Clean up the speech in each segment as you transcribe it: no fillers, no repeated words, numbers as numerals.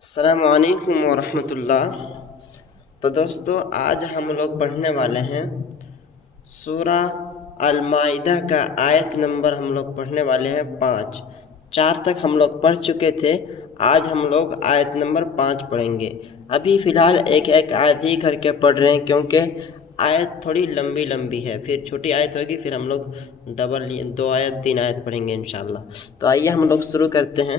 السلام علیکم ورحمۃ اللہ۔ تو دوستو آج ہم لوگ پڑھنے والے ہیں سورہ المائدہ کا آیت نمبر ہم لوگ پڑھنے والے ہیں 5۔ 4 تک ہم لوگ پڑھ چکے تھے، آج ہم لوگ آیت نمبر 5 پڑھیں گے۔ ابھی فی الحال ایک ایک آیت ہی کر کے پڑھ رہے ہیں کیونکہ آیت تھوڑی لمبی ہے، پھر چھوٹی آیت ہوگی، پھر ہم لوگ ڈبل 2 آیت 3 آیت پڑھیں گے انشاءاللہ۔ تو آئیے ہم لوگ شروع کرتے ہیں۔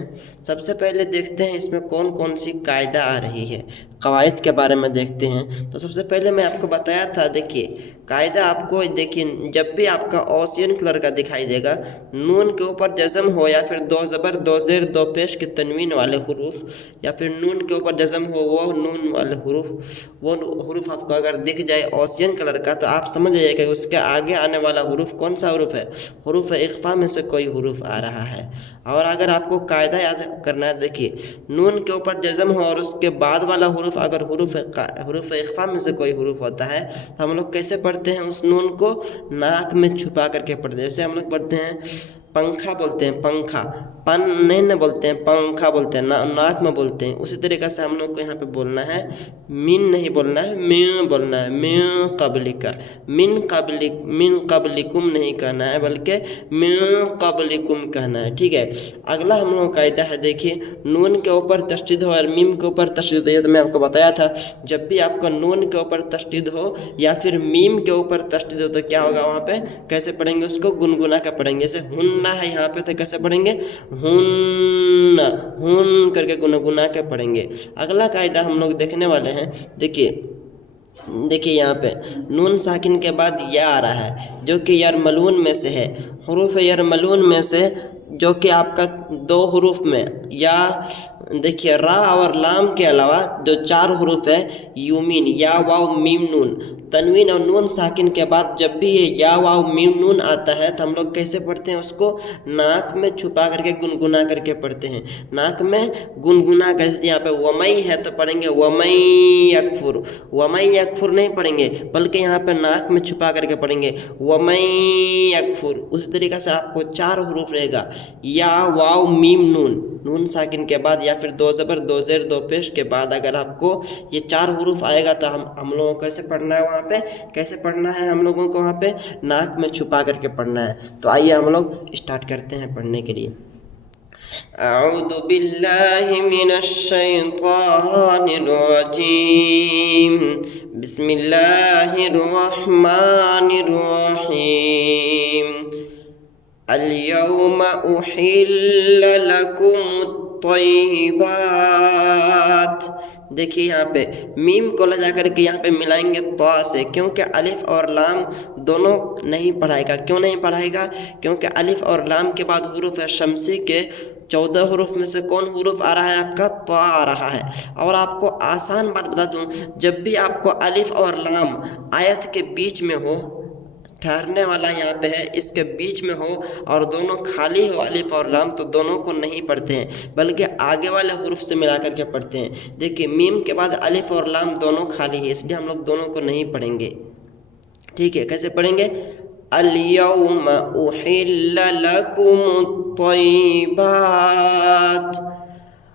سب سے پہلے دیکھتے ہیں اس میں کون کون سی قاعدہ آ رہی ہے، قواعد کے بارے میں دیکھتے ہیں۔ تو سب سے پہلے میں آپ کو بتایا تھا، دیکھیے قاعدہ آپ کو دیکھیے، جب بھی آپ کا اوسین کلر کا دکھائی دے گا، نون کے اوپر جزم ہو یا پھر 2 زبر 2 زیر 2 پیش کے تنوین والے حروف، یا پھر نون کے اوپر جزم ہو وہ نون والے حروف، وہ حروف آپ کو اگر دکھ جائے اوسین کلر کا، تو آپ سمجھ جائیے کہ اس کے آگے آنے والا حروف کون سا حروف ہے، حروف اخفا میں سے کوئی حروف آ رہا ہے۔ اور اگر آپ کو قاعدہ یاد کرنا ہے، دیکھیے نون کے اوپر جزم ہو اور اس کے بعد والا حروف اگر حروف اخفا میں سے کوئی حروف ہوتا ہے، تو ہم لوگ کیسے پڑھتے ہیں اس نون کو؟ ناک میں چھپا کر کے پڑھتے ہیں۔ جیسے ہم لوگ پڑھتے ہیں پنکھا، بولتے ہیں پنکھا، پن نہیں بولتے ہیں، پنکھا بولتے ہیں، ناک میں بولتے ہیں۔ اسی طریقے سے ہم لوگ کو یہاں پہ بولنا ہے، من نہیں بولنا ہے، میں بولنا ہے، من قبلک، من قبلکم نہیں کہنا ہے بلکہ من قبلکم کہنا ہے، ٹھیک ہے۔ اگلا ہم لوگ قاعدہ ہے، دیکھیے نون کے اوپر تشدید ہو اور میم کے اوپر تشدید ہو، یہ تو میں آپ کو بتایا تھا، جب بھی آپ کا نون کے اوپر تشدید ہو یا پھر میم کے اوپر تشدید ہو تو کیا ہوگا، وہاں پہ کیسے پڑھیں گے؟ اس کو گنگنا کا پڑھیں گے۔ جیسے ہننا ہے یہاں پہ، تو کیسے پڑھیں گے؟ ہن، ہن کر کے گنگنا کے پڑھیں گے۔ اگلا قاعدہ ہم لوگ دیکھنے والے ہیں، دیکھیے یہاں پہ نون ساکن کے بعد یا آ رہا ہے، جو کہ یرملون میں سے ہے، حروف یرملون میں سے، جو کہ آپ کا 2 حروف میں، یا دیکھیے را اور لام کے علاوہ جو 4 حروف ہے، یومین، یا واو میم نون، تنوین اور نون ساکن کے بعد جب بھی یہ یا واو میم نون آتا ہے تو ہم لوگ کیسے پڑھتے ہیں اس کو؟ ناک میں چھپا کر کے گنگنا کر کے پڑھتے ہیں، ناک میں گنگنا کر۔ یہاں پہ ومئی ہے تو پڑھیں گے ومئی یکفر، ومئی یکفر نہیں پڑھیں گے بلکہ یہاں پہ ناک میں چھپا کر کے پڑھیں گے ومئی یکفر۔ اسی طریقے سے آپ کو 4 حروف رہے گا، یا واو میم نون، نون ساکن کے بعد یا پھر 2 زبر 2 زیر 2 پیش کے بعد اگر آپ کو یہ 4 حروف آئے گا تو ہم لوگوں کو کیسے پڑھنا ہے؟ وہاں پہ کیسے پڑھنا ہے ہم لوگوں کو؟ وہاں پہ ناک میں چھپا کر کے پڑھنا ہے۔ تو آئیے ہم لوگ اسٹارٹ کرتے ہیں پڑھنے کے لیے۔ اعوذ باللہ من الشیطان الرجیم، بسم اللہ الرحمن الرحیم، اليوم احل لکم الطیبات۔ دیکھیے یہاں پہ میم کو لے جا کر کے یہاں پہ ملائیں گے طا سے، کیونکہ الف اور لام دونوں نہیں پڑھائے گا۔ کیوں نہیں پڑھائے گا؟ کیونکہ الف اور لام کے بعد حروف شمسی کے 14 حروف میں سے کون حروف آ رہا ہے؟ آپ کا طا آ رہا ہے۔ اور آپ کو آسان بات بتا دوں، جب بھی آپ کو الف اور لام آیت کے بیچ میں ہو، ٹھہرنے والا یہاں پہ ہے، اس کے بیچ میں ہو اور دونوں خالی ہو الف اور لام، تو دونوں کو نہیں پڑھتے ہیں بلکہ آگے والے حروف سے ملا کر کے پڑھتے ہیں۔ دیکھیے میم کے بعد الف اور لام دونوں خالی ہے، اس لیے ہم لوگ دونوں کو نہیں پڑھیں گے، ٹھیک ہے۔ کیسے پڑھیں گے؟ اليوم احل لکم الطیبات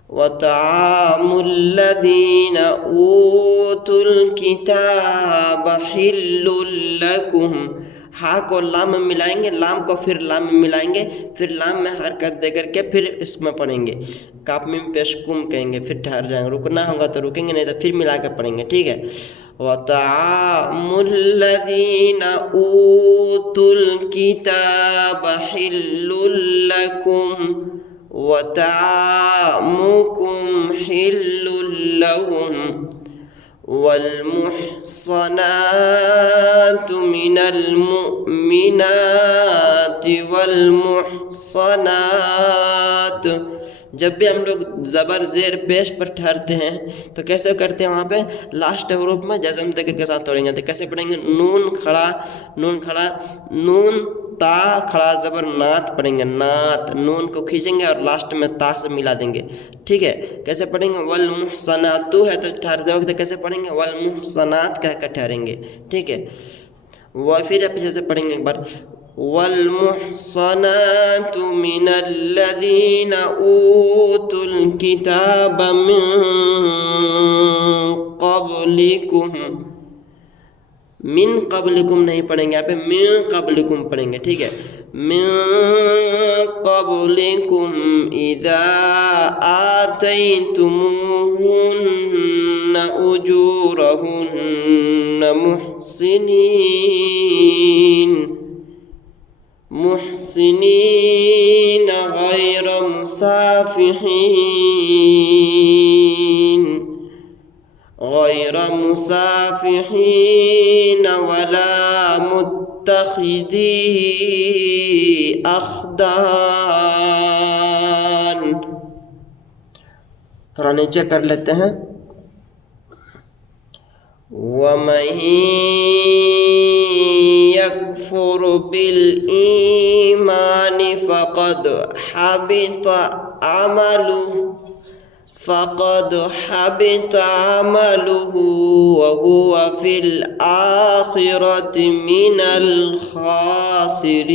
وطعام الذین اوتوا الکتاب حل لکم۔ ہا کو لام میں ملائیں گے، لام کو پھر لام میں ملائیں گے، پھر لام میں حرکت دے کر کے پھر اس میں پڑھیں گے، کاف میم پیش کم کہیں گے، پھر ٹھہر جائیں گے، رکنا ہوگا تو رکیں گے، نہیں تو پھر ملا کے پڑھیں گے، ٹھیک ہے۔ وطعام الذین اوتوا الکتاب حل لکم وطعامکم حل لهم والمحصنات من المؤمنات والمحصنات۔ جب بھی ہم لوگ زبر زیر پیش پر ٹھہرتے ہیں تو کیسے کرتے ہیں؟ وہاں پہ لاسٹ حروف میں جزم تک کے ساتھ توڑیں گے، تو کیسے پڑھیں گے؟ نون کھڑا، نون کھڑا، نون تا کھڑا زبر نات پڑھیں گے، نات، نون کو کھینچیں گے اور لاسٹ میں تا سے ملا دیں گے، ٹھیک ہے۔ کیسے پڑھیں گے؟ والمحصنات ہے تو ٹھہرتے وقت کیسے پڑھیں گے؟ والمحصنات کہہ کر ٹھہریں گے، ٹھیک ہے۔ وہ پھر پیچھے سے پڑھیں گے ایک بار، والمحصنات من الذين اوتوا الكتاب من قبلكم، من قبلکم نہیں پڑھیں گے، یہاں پہ من قبلکم پڑھیں گے، ٹھیک ہے، من قبلکم اذا آتیتموہن اجورہن محسنین غیر مسافحین ولا متخذی اخدان۔ تھوڑا نیچے کر لیتے ہیں۔ وَمَن يَكْفُرْ بِالْإِيمَانِ فَقَدْ حَبِطَ عَمَلُهُ وَهُوَ فِي الْآخِرَةِ مِنَ الْخَاسِرِينَ۔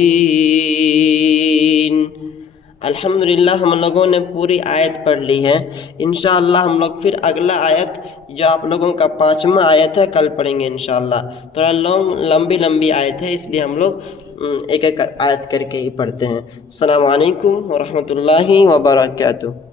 الحمدللہ ہم لوگوں نے پوری آیت پڑھ لی ہے۔ انشاءاللہ ہم لوگ پھر اگلا آیت جو آپ لوگوں کا 5واں آیت ہے کل پڑھیں گے انشاءاللہ۔ تھوڑا لمبی آیت ہے، اس لیے ہم لوگ ایک ایک آیت کر کے ہی پڑھتے ہیں۔ السلام علیکم ورحمۃ اللہ وبرکاتہ۔